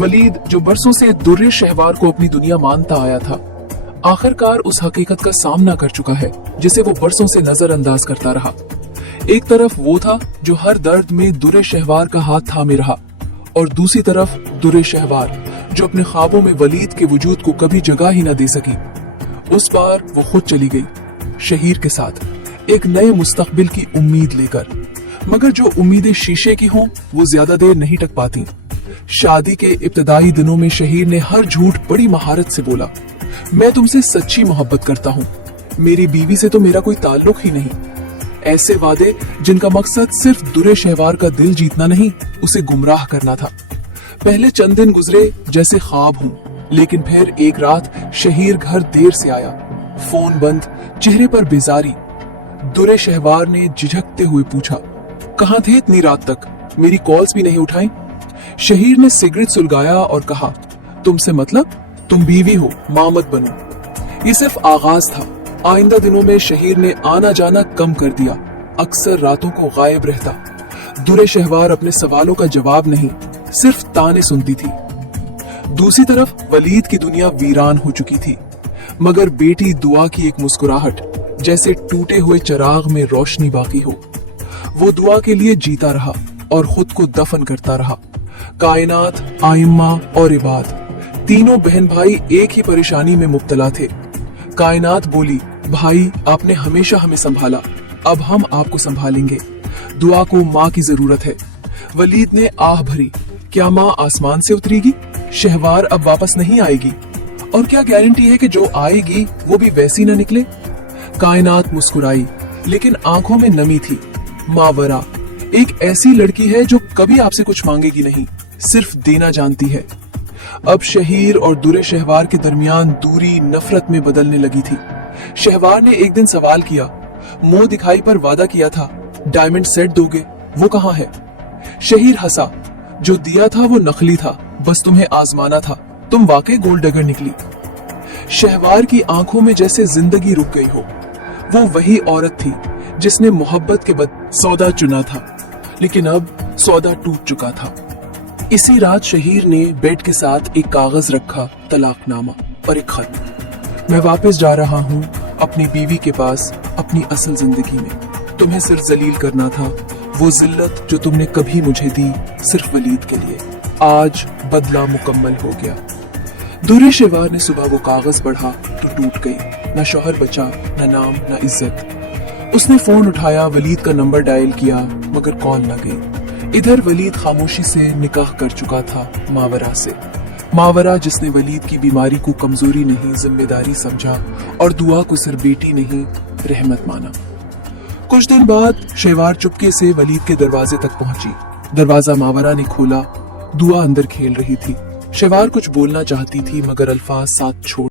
वलीद, जो बरसों से दुर्रे शहवार को अपनी दुनिया मानता आया था, आखिरकार उस हकीकत का सामना कर चुका है जिसे वो बरसों से नजरअंदाज करता रहा। एक तरफ वो था जो हर दर्द में दुर्रे शहवार का हाथ थामे रहा, और दूसरी तरफ दुर्रे शहवार जो अपने ख्वाबों में वलीद के वजूद को कभी जगह ही न दे सकी। उस बार वो खुद चली गई शहीर के साथ, एक नए मुस्तकबिल की उम्मीद लेकर। मगर जो उम्मीदें शीशे की हों वो ज्यादा देर नहीं टक पाती। शादी के इब्तदाई दिनों में शहीर ने हर झूठ बड़ी महारत से बोला, मैं तुमसे सच्ची मोहब्बत करता हूँ, मेरी बीवी से तो मेरा कोई ताल्लुक ही नहीं। ऐसे वादे जिनका मकसद सिर्फ दुर्रे शहवार का दिल जीतना नहीं, उसे गुमराह करना था। पहले चंद दिन गुजरे जैसे ख्वाब हूँ, लेकिन फिर एक रात शहीर घर देर से आया, फोन बंद, चेहरे पर बेजारी। दुर्रे शहवार ने झिझकते हुए पूछा, कहाँ थे इतनी रात तक, मेरी कॉल्स भी नहीं उठाई? शहीर ने सिगरेट सुलगाया और कहा, तुमसे मतलब? तुम बीवी हो, मां मत बनो। ये सिर्फ आगाज था। आइंदा दिनों में शहीर ने आना जाना कम कर दिया, अक्सर रातों को गायब रहता। दुर्रे शहवार अपने सवालों का जवाब नहीं, सिर्फ ताने सुनती थी। दूसरी तरफ वलीद की दुनिया वीरान हो चुकी थी, मगर बेटी दुआ की एक मुस्कुराहट जैसे टूटे हुए चिराग में रोशनी बाकी हो। वो दुआ के लिए जीता रहा और खुद को दफन करता रहा। कायनात, आइम्मा और इबाद, तीनों बहन भाई एक ही परेशानी में मुब्तला थे। कायनात बोली, भाई आपने हमेशा हमें संभाला, अब हम आपको संभालेंगे। दुआ को माँ की जरूरत है। वलीद ने आह भरी, क्या माँ आसमान से उतरेगी? शहवार अब वापस नहीं आएगी, और क्या गारंटी है कि जो आएगी वो भी वैसी न निकले? कायनात मुस्कुराई, लेकिन आंखों में नमी थी। मावरा, एक ऐसी लड़की है जो कभी आपसे कुछ मांगेगी नहीं, सिर्फ देना जानती है। अब शहीर और दुर्रे शहवार के दरमियान दूरी नफरत में बदलने लगी थी। शहवार ने एक दिन सवाल किया, मुंह दिखाई पर वादा किया था, डायमंड सेट दोगे, वो कहाँ है? शहीर हंसा, जो दिया था वो नकली था, बस तुम्हें आजमाना था, तुम वाकई गोल्ड डिगर निकली। शहवार की आंखों में जैसे जिंदगी रुक गई हो। वो वही औरत थी जिसने मोहब्बत के बाद सौदा चुना था, लेकिन अब सौदा टूट चुका था। इसी रात शहीर ने बेड के साथ एक कागज रखा, तलाकनामा और एक खत। मैं वापस जा रहा हूँ अपनी बीवी के पास, अपनी असल जिंदगी में। तुम्हें सिर्फ जलील करना था, वो जिल्लत जो तुमने कभी मुझे दी, सिर्फ वलीद के लिए। आज बदला मुकम्मल हो गया। दुर्रे शहवार ने सुबह वो कागज पढ़ा तो टूट गई। न शौहर बचा, न नाम, न इज्जत। उसने फोन उठाया, वलीद का नंबर डायल किया, मगर कॉल न गई। इधर वलीद खामोशी से निकाह कर चुका था मावरा से। मावरा जिसने वलीद की बीमारी को कमजोरी नहीं, जिम्मेदारी समझा, और दुआ को सिर्फ बेटी नहीं, रहमत माना। कुछ दिन बाद शहवार चुपके से वलीद के दरवाजे तक पहुंची। दरवाजा मावरा ने खोला। दुआ अंदर खेल रही थी। शहवार कुछ बोलना चाहती थी, मगर अल्फाज साथ छोड़